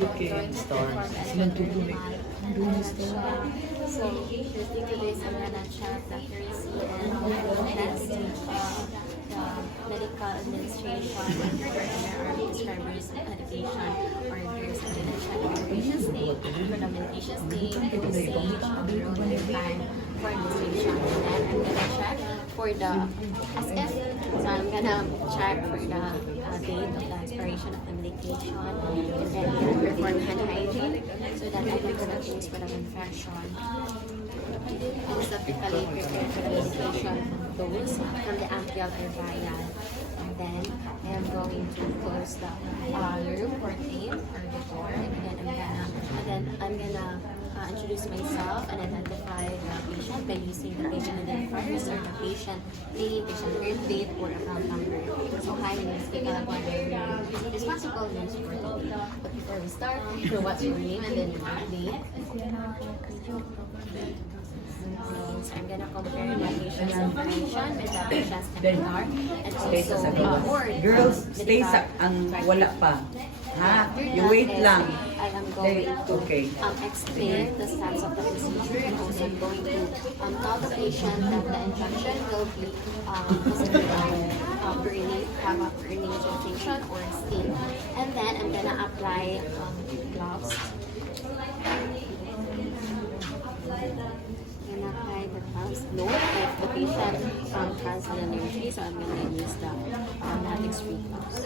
drawing Stars. perform so just due to this, I'm gonna check the accuracy and test the medical administration or prescriber's medication, or if there's a check the patient's name for the medication's name, dosage, enrollment time for administration, and then I'm gonna check for the SF. So I'm gonna check for the date of the expiration of the medication, and then I'm gonna perform hand hygiene so that I can prevent any spread of infection. And subsequently prepare for the medication dose from the ampoule or vial. And then I am going to close the room or thing or the door, and then I'm gonna introduce myself and identify the patient by using the patient identifiers or the patient name, patient birth date, or account number. So hi, my name is Kika Laguardia, responsible nurse for today. But before we start, so what's your name and then your name? So I'm gonna compare the patient's information with the patient's MMR and also board. Girls, stay sa ang wala pa. Ha? You wait lang. I am going to Okay. explain the steps of the procedure, and also I'm going to tell the patient that the injection will be burning, have a burning sensation or sting. And then I'm gonna apply gloves. And apply the gloves. Note if the patient has an allergy, so I'm gonna use the latex-free gloves.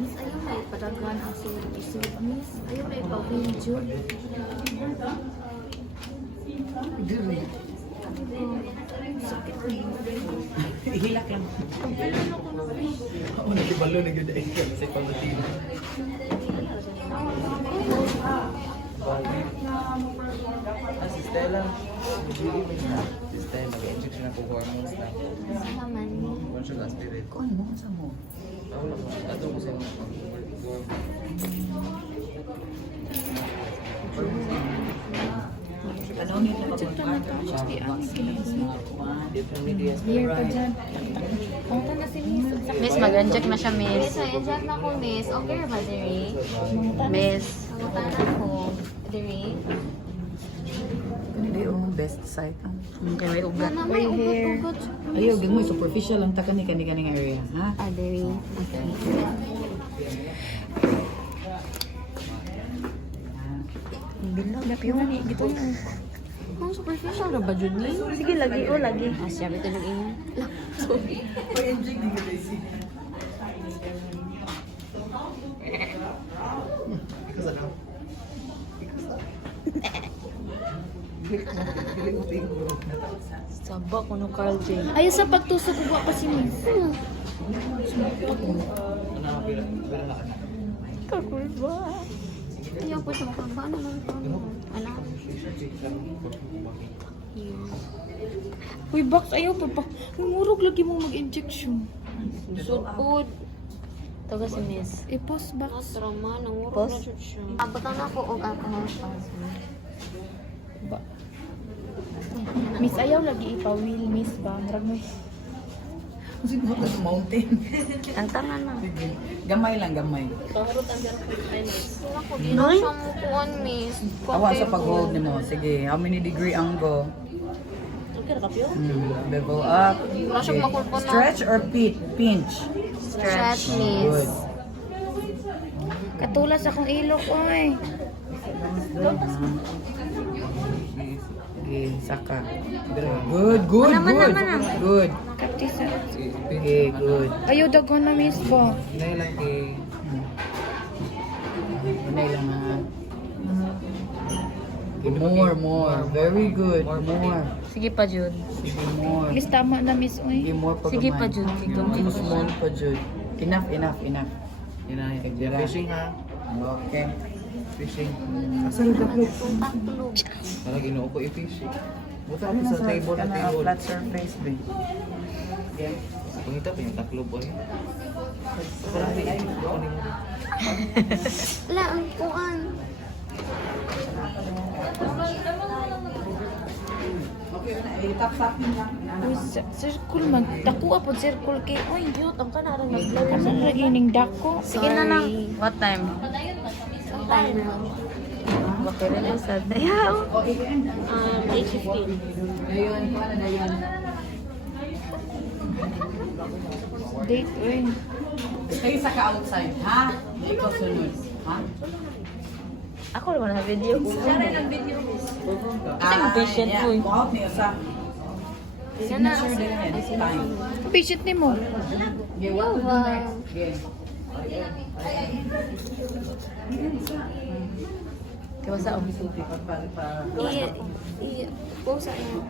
Miss, ayaw may padagan ang sulit-sulit, Miss. Ayaw may pa-video. Sakit ko yun. Hilak lang. Ako nakibalo na ganda ikaw sa pamatina. Si Stella. Si Stella, mag-injection ako hormones na. Naman. One siya last period. Kung ano mo sa mo? Ako lang, ato ko sa mga Ano nito pag-mark? Here pa dyan. Punta na si Miss. Miss, mag-inject na siya, Miss, miss. na-inject na ko, miss. Okay ba, Dere? Miss. Namutan ako. Dere? Hindi yung best side. Okay, may ugat. Mama, may ugot-ugot. Ayaw, gano'n superficial lang ta kani area, ha? Dere. Bilang na piyo ni gito na. Ang superficial na ba, Judy? Sige lagi o lagi. Siya, ito yung inyo. Saba ko no Carl J. Ayaw sa pagtusok ko pa si Miss. Kakulba. Ayaw po siya makaba. Ano naman po? Ano? Uy, Box, ayaw pa pa. Murog lagi mo mag-injection. Sudpod. Taga si Miss. I-post Box. Trauma, nangurot Pos? na siya. Abutan na ako og alcohol pass. Miss, ayaw lagi ipa-wheel, Miss ba? Marag mo. Kasi mo sa mountain. Ang tangan na. Gamay lang, gamay. Wala ko, di na siya mukuan, miss. Awa sa pag-hold ni mo. Sige, how many degree angle? Bevel up. Wala siyang makulpo na. Stretch or pinch? Stretch, Good. miss. Katulas akong ilok, oy. Okay, saka. Good, good, good. Good. Katisa. Okay, good. Ayaw dagon na, Miss ba? Nay lang kay Unay lang ha. More. Very good. More. Sige pa, Jud. Sige, more. Miss, tama na, Miss, Sige, oy. more pa Sige gamay. pa, Jud. Sige, gamay. Too small pa, Jud. Enough. inay. Dira. Fishing ha. Okay. Fishing. Asa rin taklo? Taklog. Parang ginoo ko i-fishing. Buta ako sa table na table. Flat surface ba? Pangita pa yung taklo boy. Parang di ay Wala, ang kuan. Uy, circle man. Dako po circle kay. Uy, yut, ang kanarang nag-vlog. Ano lagi ning dako? Sige na lang. What time? Tayo na. Bakit rin yung sad na yaw? 8:15. Date, uy. Kayo sa ka-outside, ha? Ikaw sunod. Ha? Ako naman na video. Ah, patient yeah. mo eh. Go out niyo sa signature din yan. Time. Patient ni mo. Okay, what to do next? Okay. Kaya sa Para I-post ano.